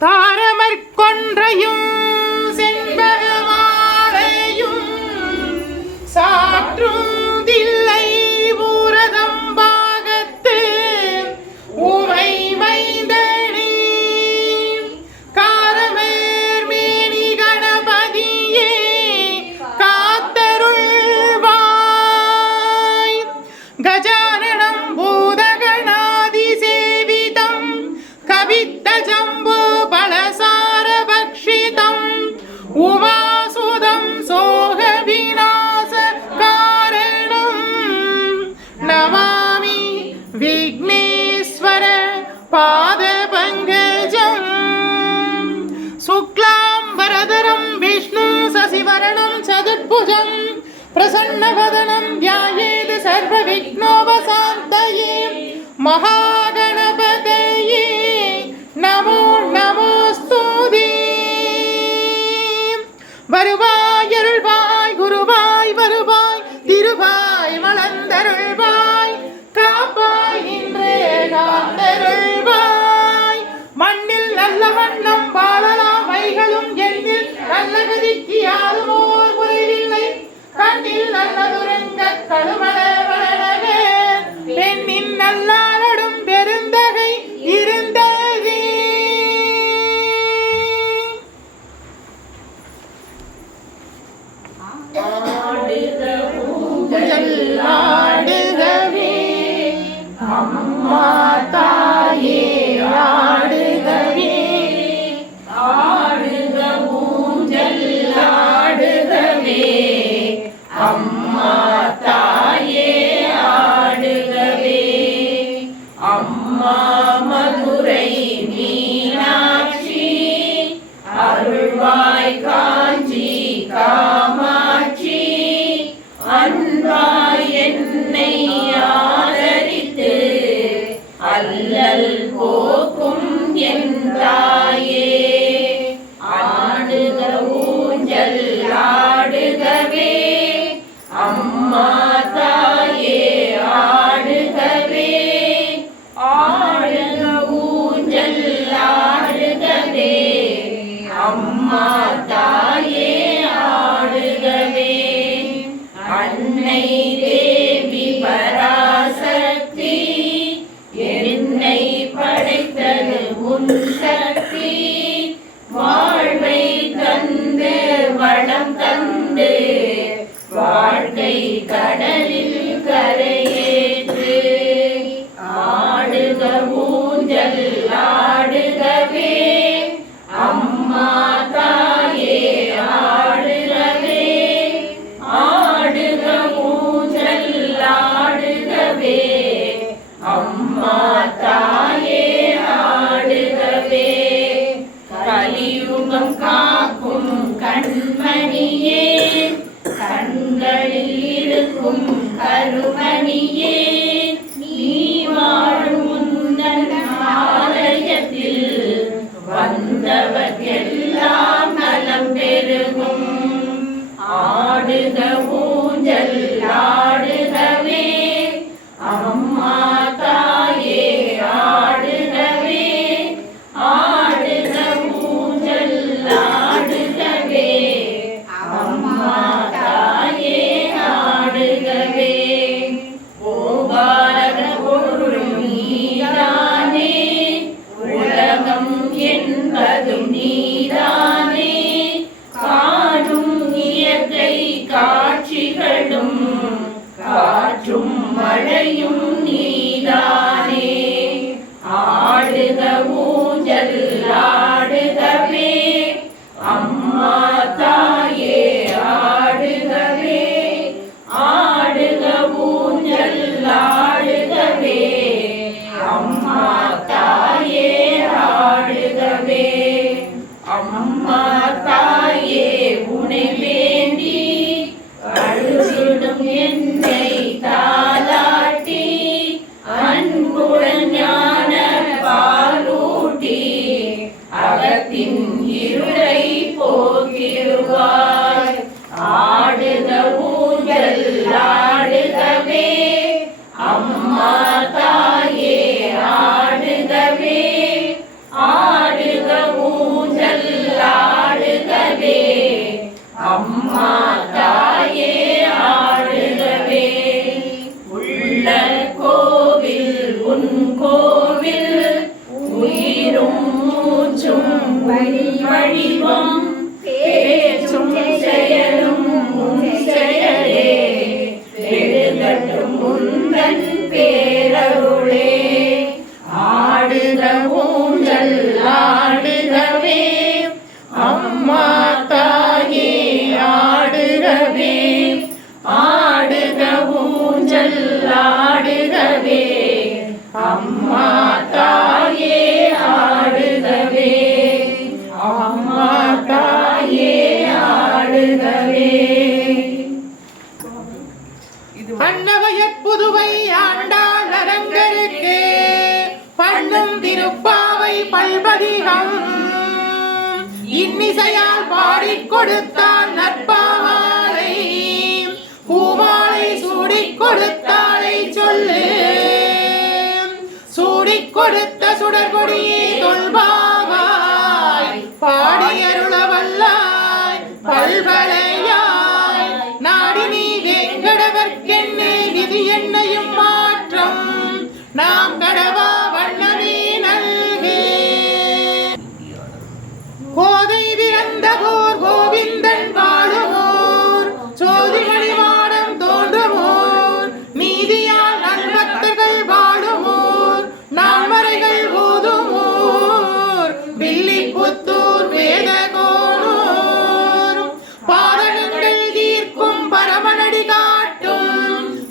தாரமற்கொன்றையும் செண்பகமாலையும் சாற்றுதில்லை ஊரதம்பாகத்து உமை மைந்தனே காரமேர்மேனி கணபதியே காத்தருள்வாய் கஜானனம் பூதகணாதி சேவிதம் கவித்த ஜம்பு பலசார பக்ஷிதம் உமாசுதம் சோக விநாச காரணம் நமாமி விக்னேஸ்வர பாத பங்கஜம் சுக்லாம்பரதரம் விஷ்ணு சசிவரணம் சதுர்புஜம் பிரசன்னவதனம் த்யாயேத் சர்வ விக்னோபசாந்தயே மகாகணபதயே நமோ நமோஸ்துதே. வருவாய் அருள்வாய் குருவாய் வருவாய் திருவாய் வளர்ந்தருள்வாய் காப்பாய் இன்றே காத்தருள்வாய் மண்ணில் நல்ல வண்ணம் வாழலாம் வைகளும் எண்ணில் நல்ல கதிக்கு யாரும் ஓர் குறைவில்லை கண்ணில் நல்லதுரங்க கழுமல வளரவே பெண்ணின் நல்லாரடும் பெருந்தகை இருந்ததே. ஆடுகவே அம்மா தாயே ஆடுகவே ஆடுக ஊஞ்சல் ஆடுகவே அம்மா தாயே ஆடுகவே அம்மா மதுரை மீனாட்சி அருள்வாய் காஞ்சி காமாட்சி அன்பாய் என்னை ஆதரித்து அல்லல் போக்கும் என் தாயே ஆடுக ஊஞ்சல் ஆடுகவே அம்மா தாயே ஆடுகவே ஆடுக ஊஞ்சல் ஆடுகவே அம்மா தாயே ஆடுகவே அன்னை தேவி பராசக்தி என்னை படைத்தது உன் சக்தி வாழ்வை தந்து வளம் தந்து வாழ்க்கை கடலில் கரையேற்று ஆடுக ஊஞ்சல் ஆடுகவே அம்மா தாயே ஆடுகவே ஆடுக ஊஞ்சல் ஆடுகவே அம்மா தாயே ஆடுகவே கலியுகம் காக்கும் கண்மணியே கண்களில் இருக்கும் கருமணியே நீ வாழும் உன்னன் ஆலயத்தில் வந்தவர்க்கெல்லாம் நலம் பெருகும் ஆடுக ஊஞ்சல் ஆடுகவே அம்மா தாயே ஆடுகவே ஆடுக ஊஞ்சல் ஆடுகவே அம்மா தாயே ஆடுகவே ஓவார பொருள் நீதானே உலகம் என்பதும் நீதானே காணும் இயற்கை காட்சிகளும் காற்றும் மழையும் நீதானே ஆடுக ஊஞ்சல் ஆடுகவே அம்மா தாயே ஆடுகவே ஆடுக ஊஞ்சல் ஆடுகவே அம்மா தாயே ஆடுகவே அம்மா தாயே உனை வேண்டி அழுதிடும் என்னை தாலாட்டி அன்புடன் ஞான பாலூட்டி அகத்தின் இருளை போக்கிடுவாய் ஆடுக ஊஞ்சல் ஆடுகவே அம்மா தாயே ஆடுகவே ஆடுக அம்மா தாயே ஆடுகவே. உள்ள கோவில் உன் கோவில் உயிரும் மூச்சும் வடிவம் பேச்சும் செயலும் உன் செயலே பெருகட்டும் உந்தன் பேரருளே. ஆடுக ஊஞ்சல் ஆடுகவே அம்மா தாயே ஆடுகவே. ஆடுக ஊஞ்சல் ஆடுகவே அம்மா தாயே ஆடுகவே. அம்மா தாயே ஆடுகவே. அன்னவயற் புதுவை ஆண்டாள் அரங்கருக்கு பண்ணும் திருப்பாவை பல்பதிகம் இன்னிசையால் பாடிக் கொடுத்தாள் நற்பாவாலை. பூமாலை சூடிக் கொடுத்தாளை சொல்லு. சூடிக் கொடுத்த சுடர்கொடியே தொல்பாவாய் பாடியருளவல்லாய் பல்வளையாய் நாடி நீ வேங்கடவர்க்கென்னை விதி என்னையும் மாற்றம் நாம் கடவா வண்ணமே நல்கே. கோதை பிறந்த போர் கோவிந்தன் வாழுவோர் சோதிமணி மாடம் தோன்றுவோர் நீதியால் நல்பக்தர்கள் வாழுவோர் நான்மறைகள் ஓதுவோர் வில்லிபுத்தூர் வேதகோனூர் பாதகங்கள் தீர்க்கும் பரமனடி காட்டும்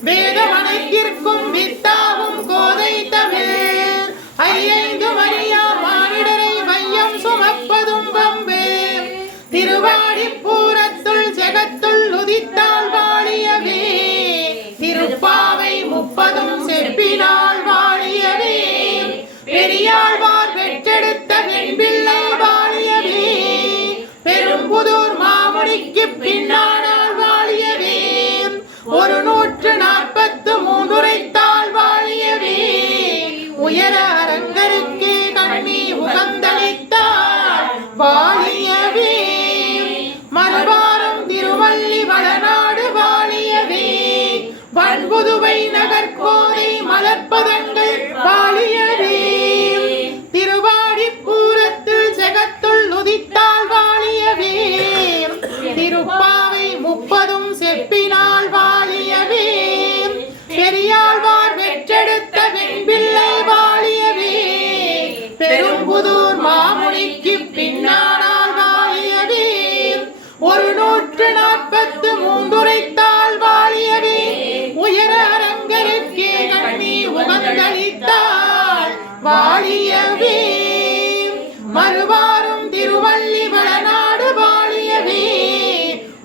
வேதமனைக்கிற்கும் வித்தாவும் கோதை தமிழ். ஐந்து மணியா மானிடரை வையம் சுமப்பதும் வம்பு திருவாடிப்பூரத்துள் ஜெகத்துள் உதித்தாள் வாழியவே. திருப்பாவை 30 செப்பினாள் வாழியவே. பெரியாழ்வார் பெற்றெடுத்த பெண்பிள்ளை வாழியவே. பெரும்புதூர் மாமுனிக்கு பின்னானாள் வாழியவே. 143 உரைத்தாள் வாழியவே. உயர அரங்கருக்கு கண்ணி உகந்தளித்தாள் வாழியவே. மறுவாரம் திருவள்ளி வளநாடு வாழியவே. வன்புதுவை நகர்கோதை மலர்ப்பதங்கள் வாழியவே. திருவாடிப்பூரத்தில் ஜெகத்துள் உதித்தாள் வாழியவே. திருப்பாவை 30 செப்பினாள் வாழியவே. பெரியாழ்வார் பெற்றெடுத்த வெண்பிள்ளை வாழியவே. பெரும்புதூர் மாமுனிக்கு பின்னானாள் வாழியவே. 143 உரைத்தாள் வாழியவே. உயர அரங்கருக்கே கண்ணி உகந்தளித்தாள் வாழியவே. மறுவாரும் திருவள்ளி வளநாடு வாழியவே.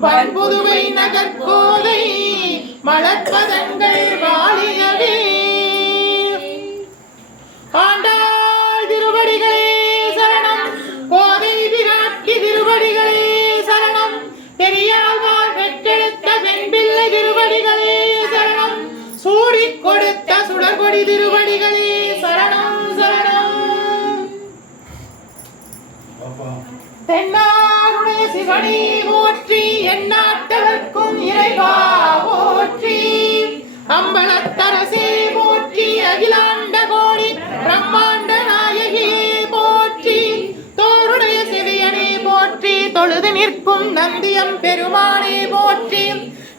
வன்புதுவை நகர்கோதை மலர்ப்பதங்கள் வாழியவே. ஆண்டாள் திருவடிகளே சரணம். கோதை பிராட்டி திருவடிகளே சரணம். பெரியாழ்வார் பெற்றெடுத்த பெண்பிள்ளை திருவடிகளே சரணம். சூடிக் கொடுத்த சுடர்கொடி திருவடிகளே சரணம் சரணம். தென்னாருடைய சிவனே போற்றி எந்நாட்டவர்க்கும் இறைவா போற்றி. அம்பலத்தரசே போற்றி அகிலாண்ட கோடி பிரம்மாண்ட நாயகியே போற்றி. தோருடைய சிறியனே போற்றி தொழுது நிற்கும் நந்தியம் பெருமானே போற்றி.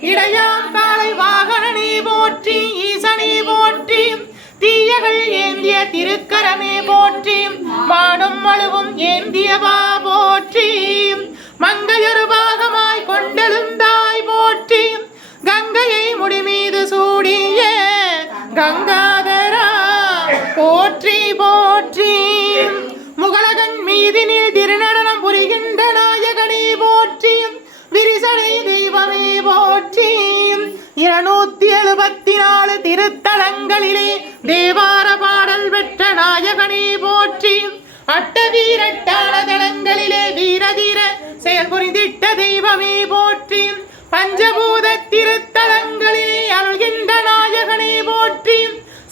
இடையாங்காலை வாகனனே போற்றி ஈசனே போற்றி. தீயகள் ஏந்திய திருக்கரமே போற்றி. வாடும் மழுவும் ஏந்தியவா போற்றி. மங்கையொரு பாகமாய் கொண்டெழுந்தாய் போற்றி. கங்கையை முடிமீது சூடிய கங்காதரா போற்றி போற்றி. முகலகன் மீதினில் திருநடனம் புரிகின்ற நாயகனே போற்றி. விரிசடை தெய்வமே போற்றி. 274 திருத்தலங்களிலே தேவார பாடல் பெற்ற நாயகனே போற்றி. அட்டவீரட்டான தலங்களிலே வீரதீர செயல் புரிந்திட்ட தெய்வமே போற்றி. பஞ்சபூத திருத்தலங்களிலே அருள்கின்ற நாயகனே போற்றி.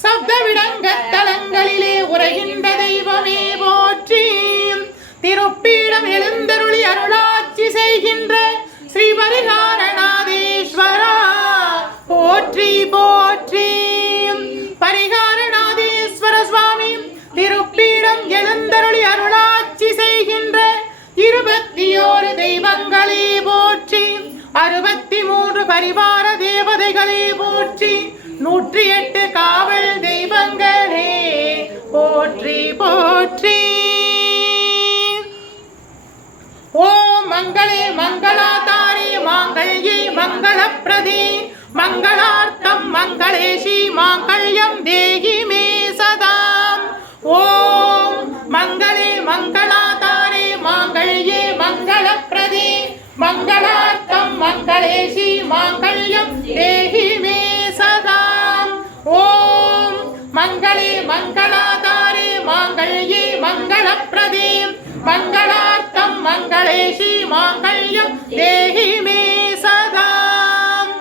சப்தவிடங்க தலங்களிலே உரைகின்ற தெய்வமே போற்றி. திருப்பீடம் எழுந்தருளி அருளாட்சி செய்கின்ற ஸ்ரீ பரிகாரநாதேஸ்வரா போற்றி போற்றி. பரிகாரநாதேஸ்வர சுவாமி திருப்பீடம் எழுந்தருளி அருளாட்சி செய்கின்ற 21 தெய்வங்களே போற்றி. 63 பரிவார தேவதைகளே போற்றி. 108 காவல் தெய்வங்களே போற்றி போற்றி. ஓம் மங்களே மங்களாதாரி மாங்கல்யே மங்களப்ரதே மங்களார்த்தம் மங்களேஷி மாங்கல்யம் தேஹி மே சதாம். ஓம் மங்களே மங்களாதாரி மாங்கல்யே மங்களப்ரதே மங்களார்த்தம் மங்களேஷி மாங்கல்யம் தேஹி மே சதாம். ஓம் மங்களே மங்களாதாரி மாங்கல்யே மங்களப்ரதே மங்களார்த்தம் மங்களேஷி மாங்கல்யம் தேஹி மே சதாம்.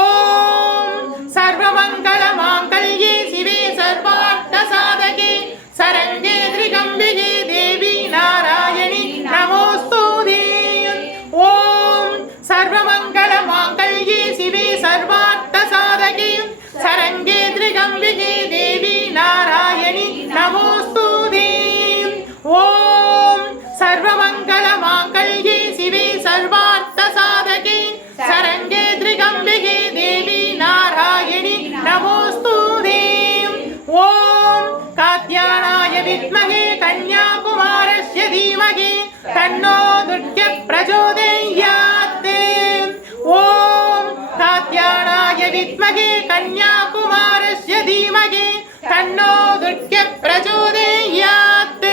ஓம் சர்வமங்கள மாங்கல்யே சிவே சர்வார்த்த சாதகே சரண்யே திரிகம்பிகே தேவி நாராயணி நமோஸ்துதே. ஓம் சர்வமங்கள மாங்கல்யே சிவே சர்வார்த்த சாதகே சரண்யே திரிகம்பிகே தேவி நாராயணி நமோஸ்துதே. ஓம் சர்வமங்கள மாங்கல்யே சிவே சர்வார்த்த சாதகே சரண்யே திரிகம்பிகே தேவி நாராயணி நமோஸ்துதே. ஓம் காத்யானாய வித்மகே கன்யாகுமாரஸ்ய தீமகி தன்னோ துர்கே பிரச்சோதயாத். ஓம் காத்யானாய வித்மகே கன்யாகுமாரஸ்ய தீமகி தன்னோ துர்கே பிரச்சோதயாத்.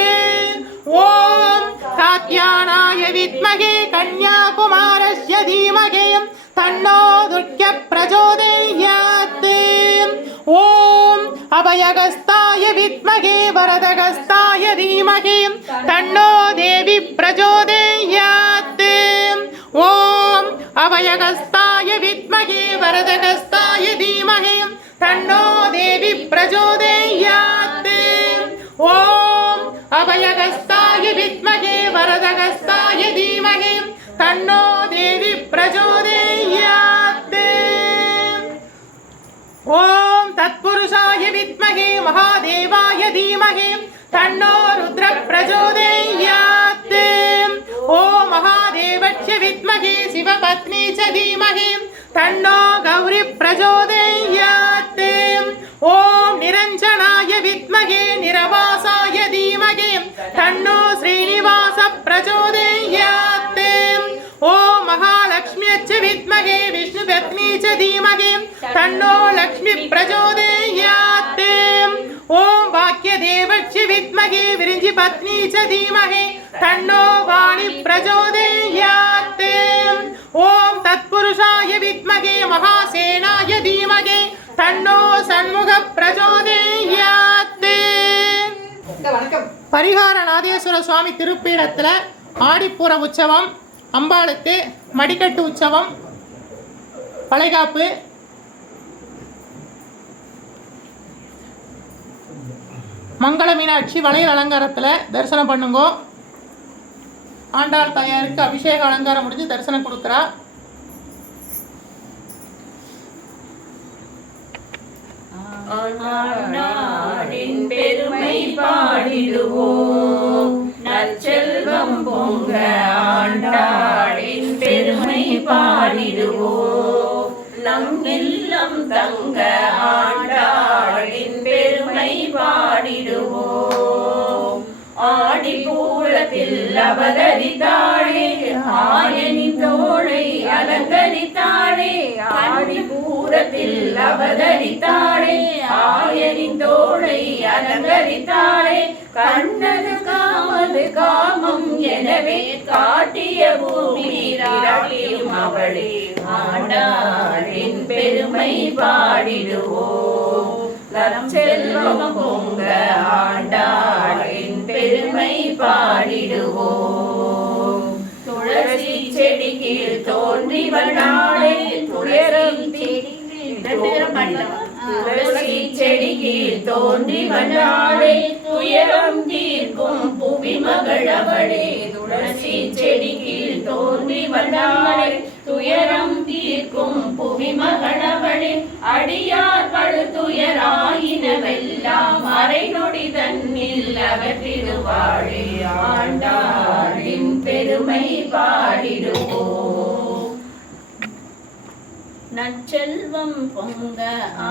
ஓம் காத்யானாய வித்மகே கன்யாகுமாரஸ்ய தீமகி தன்னோ துர்கே பிரச்சோதயாத். ஓம் அபயகஸ்தாய வித்மகே வரதகஸ்தாய தீமகி தன்னோ தேவி பிரச்சோதயாத். ஓம் அபயகஸ்தாய வித்மகே வரதகஸ்தாய தீமகி தன்னோ தேவி பிரச்சோதயாத். ஓம் அபயகஸ்தாய வித்மகே வரதகஸ்தாய தீமகி தன்னோ தேவி பிரச்சோதயாத். ஓம் தத்புருஷாய வித்மகே மகாதேவாய தீமகி தன்னோ ருத்ர பிரச்சோதயாத். ஓம் மகாதேவஸ்ய வித்மகே சிவபத்னி ச தீமகி தன்னோ கௌரி பிரச்சோதயாத். ஓம் நிரஞ்சனாய வித்மகே நிரவாசாய தீமகி தன்னோ ஸ்ரீனிவாச பிரச்சோதயாத். ஓம் மகாலக்ஷ்மியச்ச வித்மகே விஷ்ணுபத்னி ச தீமகி தன்னோ லக்ஷ்மி பிரச்சோதயாத். ஓம் வாக்யதேவஸ்ய வித்மகே விரிஞ்சி பத்னி ச தீமகி தன்னோ வாணி பிரச்சோதயாத். ஓம் தத்புருஷாய வித்மகே மகாசேனாய தீமகி தன்னோ சண்முக பிரச்சோதயாத். பரிகாரநாதேஸ்வர சுவாமி திருப்பீடத்துல ஆடிப்பூர உற்சவம், அம்பாளுக்கு மடிக்கட்டு உற்சவம், வளைகாப்பு, மங்கள மீனாட்சி வளையல் அலங்காரத்தில் தரிசனம் பண்ணுங்கோ. ஆண்டாள் தாயாருக்கு அபிஷேக அலங்காரம் முடிஞ்சு தரிசனம் கொடுக்குறா. ஆண்டாளின் பெருமை பாடிடுவோம், நற்செல்வம் பொங்க ஆண்டாளின் பெருமை பாடிடுவோம், நம் இல்லம் தங்க ஆண்டாளின் பெருமை பாடிடுவோம். ஆடிப்பூரத்தில் அவதரித்தாளே ஆயனின் தோளை அலங்கரித்தாளே, ஆடிப்பூரத்தில் அவதரித்தாளே ஆயனின் தோளை அலங்கரித்தாளே, கண்ணது காமது காமம் எனவே காட்டிய பூமி ராட்டியும் அவளே, ஆண்டாளின் பெருமை பாடிடுவோம், நம் செல்வம் பொங்க ஆண்டாளின் பெருமை பாடிடுவோம். துளசி செடி கீழ் தோன்றி வந்தாளே துயரம் துளசி செடி கீழ் தோன்றி வந்தாளே துயரம் தீர்க்கும் புவி மகள் அவளே, துளசி செடி கீழ் தோன்றி வந்தாளே துயரம் தீர்க்கும் புவி மகளவளே அடியார் பழுதுயராயினவெல்லாம் அரை நொடி தன்னில் அகற்றிடுவாளே ஆண்டாளின் பெருமை பாடிடுவோம். நற்செல்வம் பொங்க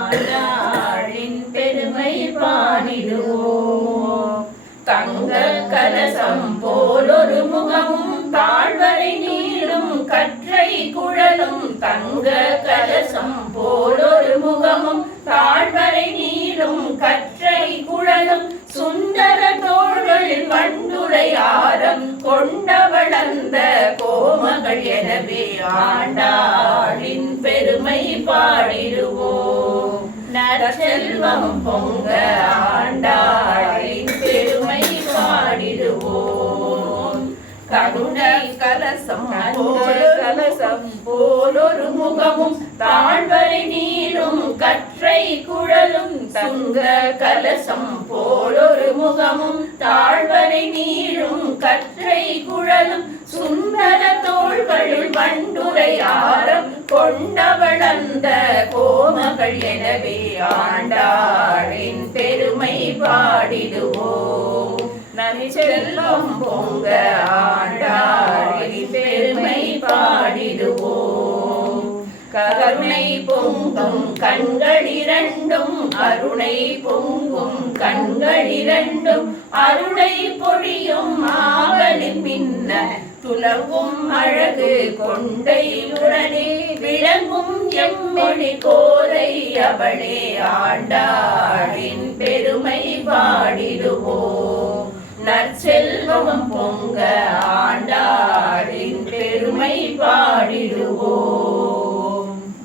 ஆண்டாளின் பெருமை பாடிடுவோம். தங்க கலசம் போலொரு முகமும் தாழ்வரை நீளும் கற்றை குழலும் தங்க கலசம் போலொரு முகமும் தாழ்வரை நீளும் கற்றை குழலும் சுந்தர தோள்களில் வண்டுடையாரம் கொண்டவளந்த கோமகள் எனவே ஆண்டாளின் பெருமை பாடிடுவோம். நற்செல்வம் பொங்க ஆண்டாளின் பெருமை பாடிடுவோம். கருண கலசம் போலொரு முகமும் தாழ்வரை நீளும் கற்றை குழலும் தங்க கலசம் போலொரு முகமும் தாழ்வரை நீளும் கற்றை குழலும் சுந்தர தோள்களுள் வண்டுரையாரம் கொண்டவளந்த கோமகள் எனவே ஆண்டாளின் பெருமை பாடிடுவோம். நற்செல்வம் பொங்க ஆண்டாளின் பெருமை பாடிடுவோம். கருணை பொங்கும் கண்களிரண்டும் அருணை பொங்கும் கண்களிரண்டும் அருளை பொழியும் ஆவலின் மின்ன துலங்கும் அழகு கொண்டை உடனே விளங்கும் எம்மொழி கோதை அவளே ஆண்டாளின் பெருமை பாடிடுவோம். நற்செல்வம் பொங்க ஆண்டாளின் பெருமை பாடிடுவோம்.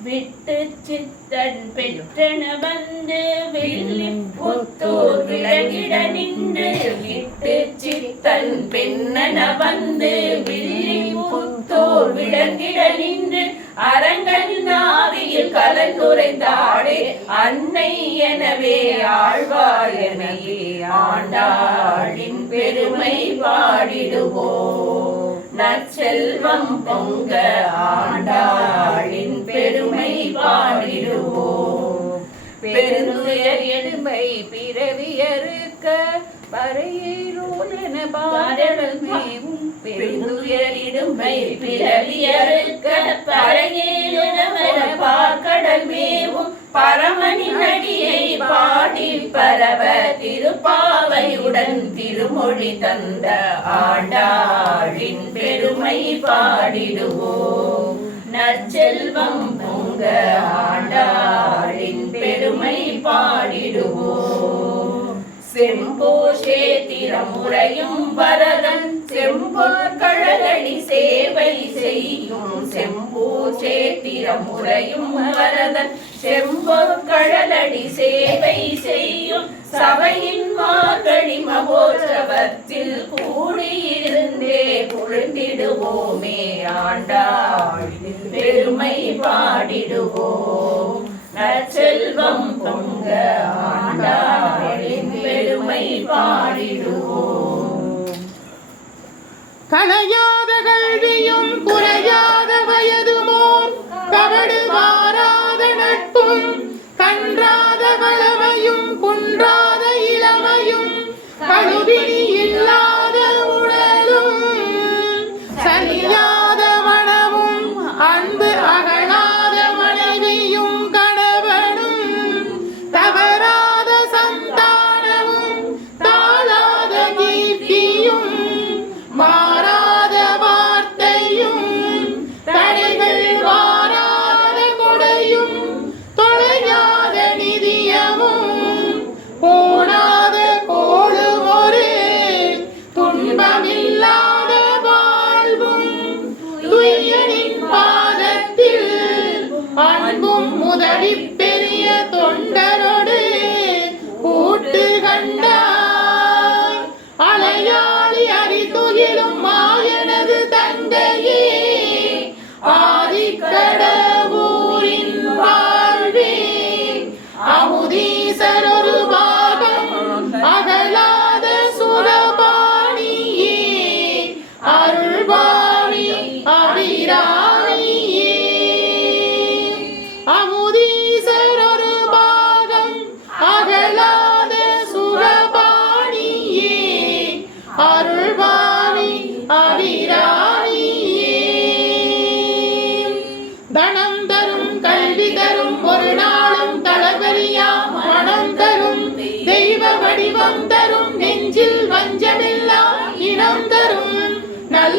விட்டு சித்தன் பெற்றன வந்து வில்லி புத்தூர் விலகிட நின்று விட்டு சித்தன் பெண்ணன வந்து வில்லி புத்தூர் விலகிட நின்று அரங்கன் நாவியில் கலந்துரைந்தாடே அன்னை எனவே ஆழ்வாயனையே ஆண்டாளின் பெருமை பாடிடுவோம். நற்செல்வம் பொங்க ஆண்டாளின் பெருமை பாடிடுவோம். பெருந்துயர் எதுமை பிறவியறுக்க பறையேரோலென பாடல் மேவும் பெருந்துயர் இடுமை பிறவியறுக்க பறையேலென பார்க்கடல் மேவும் பரமனின் அடியை பாடி பரவ திருப்பாவையுடன் திருமொழி தந்த ஆண்டாளின் பெருமை பாடிடுவோம். நற்செல்வம் பொங்க ஆண்டாளின் பெருமை பாடிடுவோம். செம்போஷே திறமுறையும் வரதன் செம்போர் கழலடி சேவை செய்யும் செம்போஷே திறமுறையும் வரதன் செம்போர் கழலடி சேவை செய்யும் சபையின் மார்கழி மகோற்சவத்தில் கூடியிருந்தே புழுந்திடுவோமே ஆண்டாளின் பெருமை பாடிடுவோம். நற்செல்வம் பொங்க ஆண்டாளின் பெருமை பாடிடுவோம். கலையாத கல்வியும் குறையாத வயதுமோர் கவடு மாறாத நட்பும் கன்றாத வளமையும் குன்றாத இளமையும் கழுவினி இல்லாத உடலும் சரியாத மனமும் அன்பு அகலாத மனைவியும் கணவனும் தவறாத சந்தானமும் தாழாத கீர்த்தியும் மாறாத வார்த்தையும் தடைகள் வாராத கொடையும் தொலையாத நிதியமும்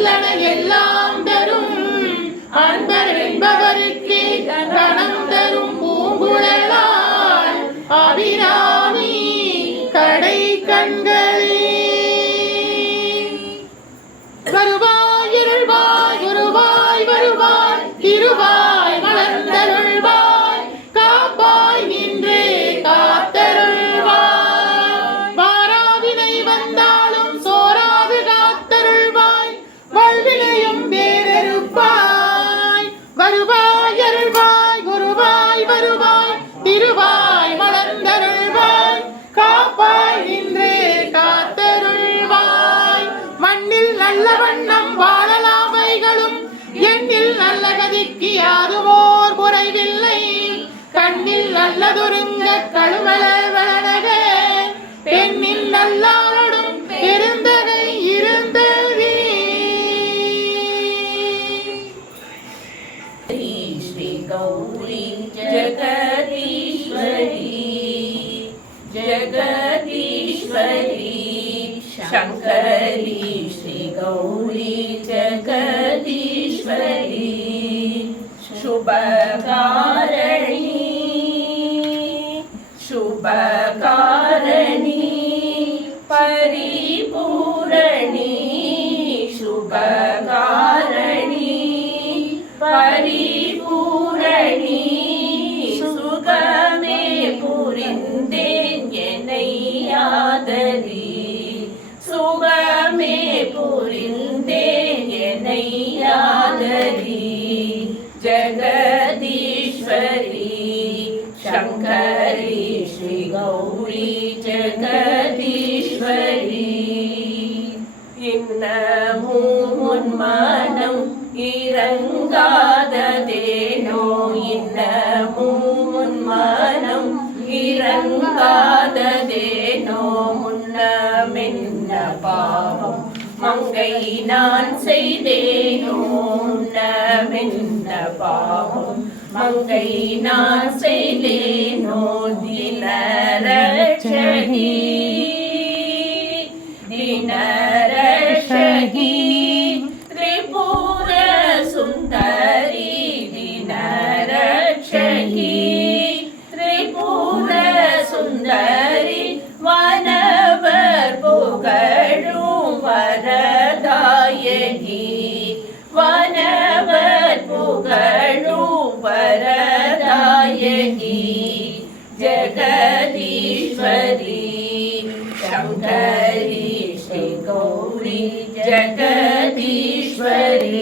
நல்லன எல்லாம் தரும் அன்பர் என்பவருக்கு கணம் தரும் பூங்குழலாள் அபிராமி கடை கண்களே. வருவாய் இருள்வாய் குருவாய் வருவாய் திருவாய் மலர்ந்தருள்வாய் காப்பாய் நின்றே காத்தருள்வாய் வாராவினை வந்தாலும் சோராது காத்தருள்வாய் வல்வினையும் வேறறுப்பாய். வருவாய் அருள்வாய் குருவாய் வருவாய் திருவாய் மலர்ந்தருள்வாய் காப்பாய் நின்றே காத்தருள்வாய். மண்ணில் நல்ல வண்ணம் வாழலாமைகளும் எண்ணில் நல்ல கதிக்கு யாதுமோர் குறைவில்லை. கண்ணில் நல்லதொருங்க கழுவல வளனக பெண்ணில் நல்லாரோடும் பெருந்தகை இருந்ததே. श्री गौरी जगदीश्वरी जगदीश्वरी शंकरी श्री गौरी जगदीश्वरी शुभकारिणी शुभकारिणी परिपूरणी शुभकारिणी परिपूरणी सुगमे पुरिंदेन என்னை ஆதரி சுகமே புரிந்தேன் என்னை ஆதரி. ஜகதீஸ்வரி சங்கரி ஸ்ரீ கௌரி ஜகதீஸ்வரி இன்னமும் உன் மனம் இறங்காததேனோ இன்னமும் உன் மனம் இறங்காததேனோ முன்னமென்ன பாவம் மங்கை நான் செய்தேனோ முன்னமென்ன பாவம் மங்கை நான் செய்தேனோ. தினரட்சகி தினரட்சகி திரிபுர சுந்தரி தினரட்சகி திரிபுர சுந்தரி வனவர் புகழும் வரதாயகி வனவர் புகழும் வரதாயகி. ஜகதீஸ்வரி शंकरी श्री गौरी जगदीश्वरी.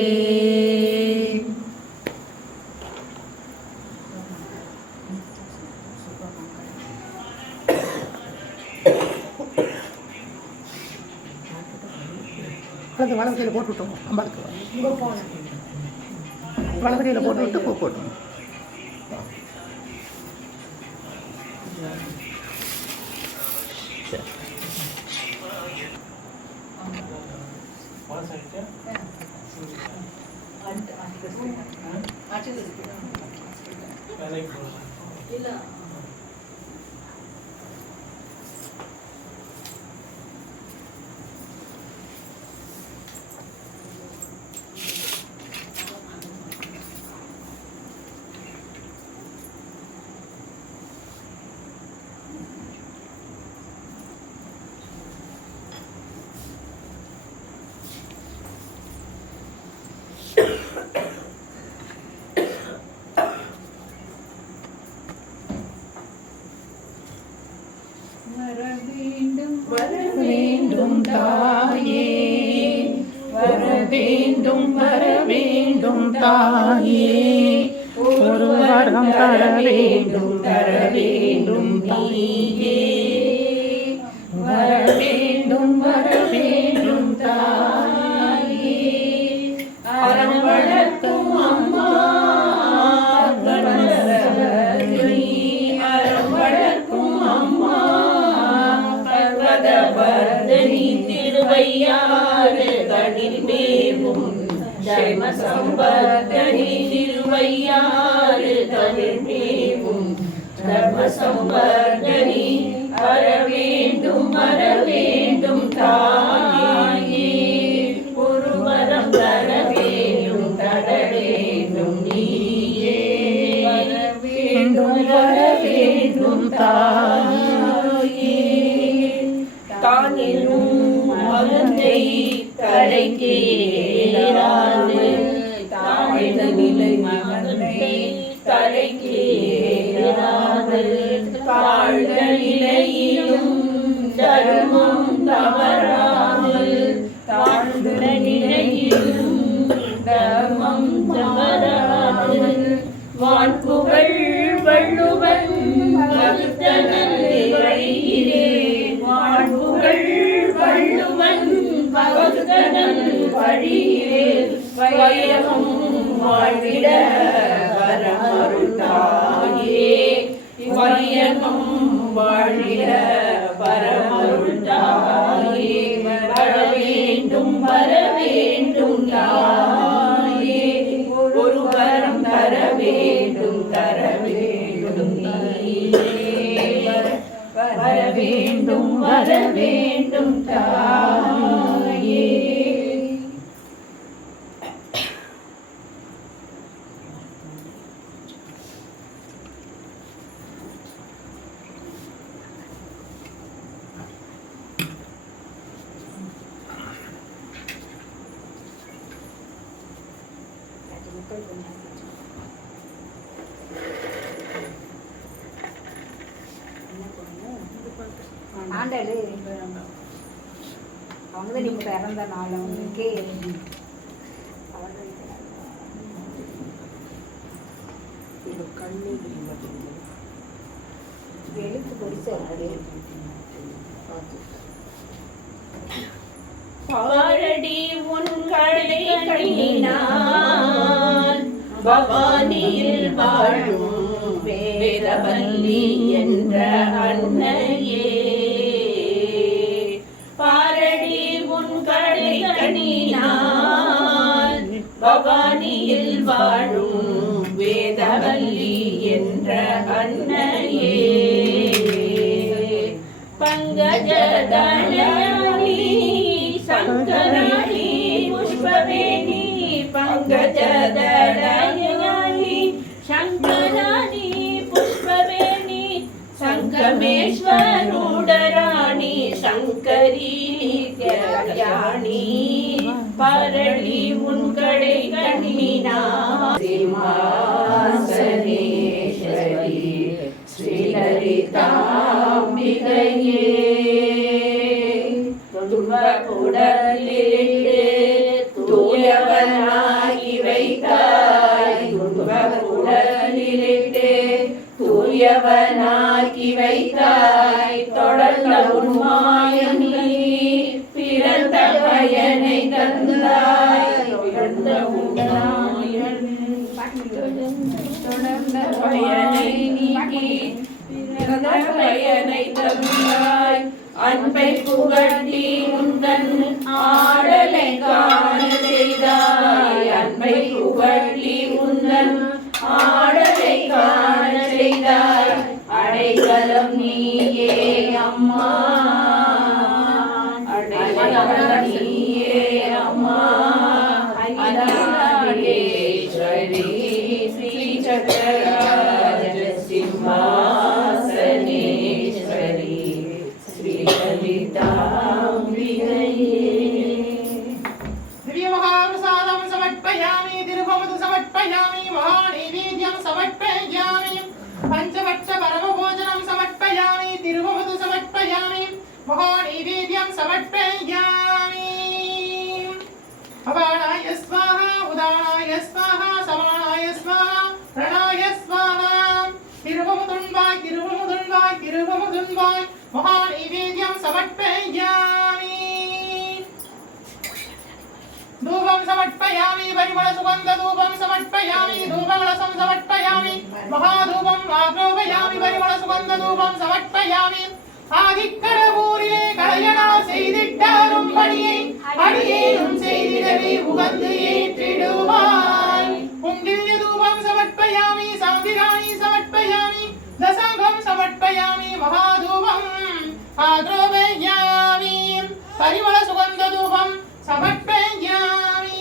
வலது கையில் போட்டு விட்டோம் அம்பாளுக்கு வலது கையில் போட்டு விட்டு பூ போட்டோம். வரவேண்டும் தாயே வரவேண்டும் வரவேண்டும் தாயே ஒரு வரம் தர வேண்டும் நீயே வரவேண்டும் வரவேண்டும் தாயே அறம் வளர்க்கும் அம்மா அறம் வளர்க்கும் அம்மா பர்வதவர்தனி திருவையாறு தனில் மேவும் தர்ம சம்பர்தனி திருவையாறு தனில் மேவும் தர்ம சம்பர்தனி வரவேண்டும் வரவேண்டும் தாயே ஒரு வரம் ஏறாது தாழ்ந்த நிலை மகனை தலைக்கேறாது தாழ்ந்த நிலையிலும் தர்மம் தவறாமல் தாழ்ந்த நிலையிலும் தர்மம் தவறாது வான்புகழ் வள்ளுவன் வகுத்தனே வான்புகழ் வள்ளுவன் வகுத்தனல் வழியிலே வையகம் வாழ்விட வரமருள்தாயே வையகம் வாழ்விட வரமருள்தாயே வரவேண்டும் வரவேண்டும் தாயே ஒரு வரம் தர வேண்டும் வரவேண்டும் வரவேண்டும் தாயே. ஆண்டாளு அவங்க தான் இப்போ இறந்த நாள் அவங்களுக்கு எழுத்து பொடிச்சு பாரடி உன் கடை கண்ணினான் பவானியில் வாழும் வேதவல்லி என்ற அன்னையே பாரடி உன் கடை கண்ணினான் பவானியில் வாழும் வேதவல்லி என்ற அன்னையே பங்கஜதனி சங்கராணி புஷ்பவேணி பங்கஜதனி சங்கராணி புஷ்பவேணி சங்கமேஸ்வருடராணி சங்கரி தியாணி பரளி உன் கடை கண்ணினா சிம்மாசனேஸ்வரி ஸ்ரீஹரிதாம்பிகையே துன்பக்குடலிலிட்டு தூயவனாகி வைத்தாய் துன்பக்குடலிலிட்டு தூயவனாகி வைத்தாய் தொடர்ந்த உன்மாயம் நீ பிறந்த பயனை தந்தாய் பிறந்த உன்மாயம் தொடர்ந்த பயனை நீக்கி பிறந்த பயனை தந்தாய் அன்பை புகழ்த்தி உந்தன் ஆடலை காண செய்தாய் அன்பை புகழ்த்தி உந்தன் ஆடலை காண செய்தாய் அடைக்கலம் நீயே அம்மா அடைக்கலம் நீயே அம்மா அகிலாண்டேஸ்வரி ஸ்ரீ சக்கரராஜ சிம்மாசனேஸ்வரி दिव्यमहाप्रसादं समर्पयामि तिरुपमधु समर्पयामि महानैवेद्यं समर्पयामि पञ्चभक्ष परमभोजनं समर्पयामि तिरुपमधु समर्पयामि महानैवेद्यं समर्पयामि अपानाय स्वाहा उदानाय स्वाहा समानाय स्वाहा प्रणाय स्वाहा तिरुपमुदुन्वाय तिरुपमुदुन्वाय तिरुपमुदुन्वाय महानैवेद्यं समर्पयामि धूपं समर्पयामि परिमलसुगन्धधूपं समर्पयामि धूपकलशं समर्पयामि महाधूपं आग्रोपयामि परिमलसुगन्धधूपं समर्पयामि ஆதிக்கடவூரிலே கலையனா செய்திட்டாரும் பணியை அடியேனும் செய்திடவே உகந்து ஏற்றிடுவாய் உங்கில்ய தூபம் சமர்ப்பயாமி சாம்பிராணி சமர்ப்பயாமி தசாங்கம் சமர்ப்பயாமி மகாதூபம் ஆக்ரோபயாமி பரிமள சுகந்த தூபம் சமர்ப்பயாமி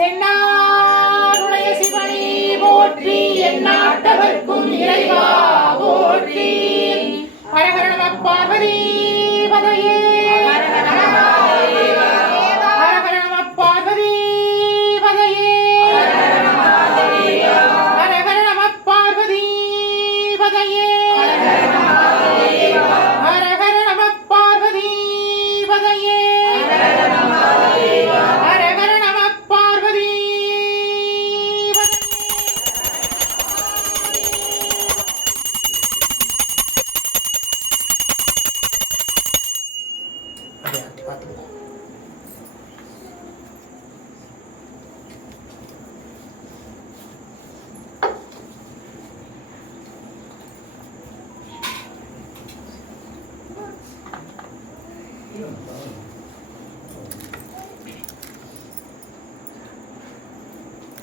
தென்னாருடைய சிவனே போற்றி, எந்நாட்டவர்க்கும் இறைவா போற்றி. ஹரஹர நம பார்வதி பதையே, ஹரஹர நம பார்வதி பதையே, ஹரஹர நம பார்வதி பதையே, ஹரஹர நம பார்வதி பதையே, ஹரஹர நம பார்வதி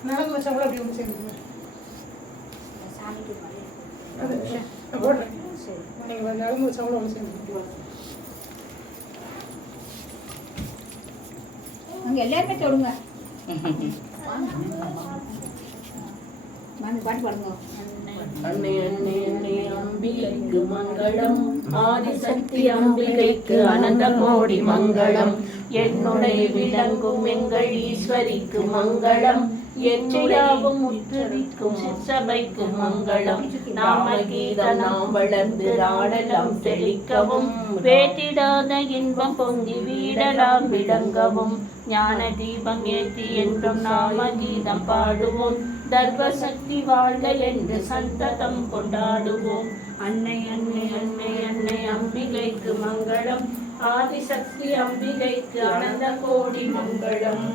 நடந்து வச்சா கூட அப்படி ஒன்று சேர்ந்து சாமிக்கு மலை. போடுறேன். சரி. நீங்கள் நடந்து வச்சா கூட ஒன்று சேர்ந்து அங்கே எல்லாருமே தொடுங்க. வந்து பாட்டு பாடுங்க. அன்னை அன்னை அன்னை அம்பிகைக்கு மங்களம், ஆதிசக்தி அம்பிகைக்கு அனந்த கோடி மங்களம், என்னுடைய விளங்கும் எங்கள் ஈஸ்வரிக்கு மங்களம், எச்சையாவும் முற்றுவிக்கும் சிற்சபைக்கு மங்களம், நாம கீத நாம் வளர்ந்து ஆடலாம் செழிக்கவும், வேற்றிடாத இன்பம் பொங்கி வீடலாம் விளங்கவும், ஞான தீபம் ஏற்றி என்றும் நாம கீதம் பாடுவோம், தர்ம சக்தி வாழ்க என்று சந்ததம் கொண்டாடுவோம். அன்னை அன்னை அன்னை அன்னை அம்பிகைக்கு மங்களம், ஆதிசக்தி அம்பிகைக்கு அனந்த கோடி மங்களம்.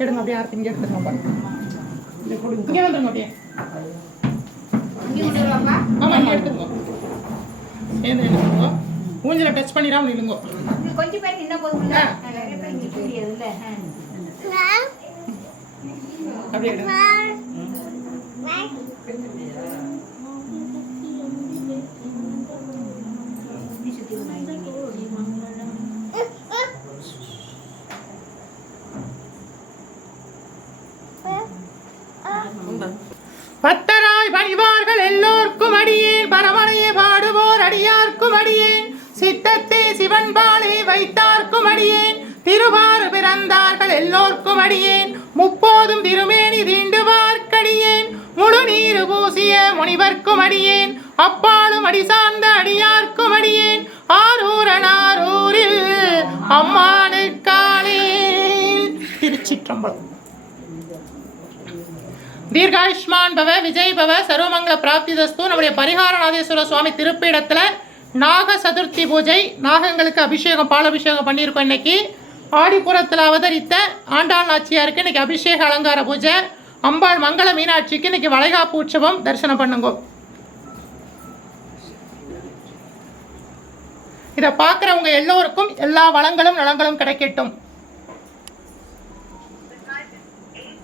எடுங்க அப்படியே ஆர்த்தி இங்கே எடுத்துருங்க பாருங்க. இங்கே வந்துருங்க அப்படியே. இங்கே கொண்டு வருவாப்பா. ஆமாம் இங்கே எடுத்துருங்க. சேர்ந்து எடுத்துருங்க. ஊஞ்சலை டச் பண்ணிடாமல் நில்லுங்க. இன்னும் கொஞ்சம் பேர் நின்னா போதும்ல. நிறைய பேர் இங்கே புரியுதுல்ல. அப்படியே எடுங்க. பத்தராய் பணிவார்கள் எல்லோர்க்கும் அடியேன், பரமனையே பாடுவோர் அடியார்க்கும் அடியேன், சித்தத்தே சிவன் பாலை வைத்தார்க்கும் அடியேன், திருவாறு பிறந்தார்கள் எல்லோர்க்கும் அடியேன், முப்போதும் திருமேனி தீண்டுவார்க்கடியேன், முழு நீரு பூசிய முனிவர்க்கும் அடியேன், அப்பாலும் அடி சார்ந்த அடியார்க்கும் அடியேன், ஆரூரனாரூரில் அம்மானுக்காலே. திருச்சிற்றம்பலம். தீர்காயுஷ்மான் பவ, விஜய் பவ, சர்வமங்கல பிராப்திதஸ்து. நம்முடைய பரிகாரநாதேஸ்வர சுவாமி திருப்பீடத்தில் நாக சதுர்த்தி பூஜை, நாகங்களுக்கு அபிஷேகம், பாலாபிஷேகம் பண்ணியிருக்கோம். இன்னைக்கு ஆடிப்புறத்தில் அவதரித்த ஆண்டாள் நாச்சியாருக்கு இன்னைக்கு அபிஷேக அலங்கார பூஜை. அம்பாள் மங்கள மீனாட்சிக்கு இன்னைக்கு வளைகாப்பு உற்சவம். தரிசனம் பண்ணுங்க. இதை பார்க்குறவங்க எல்லோருக்கும் எல்லா வளங்களும் நலங்களும் கிடைக்கட்டும்.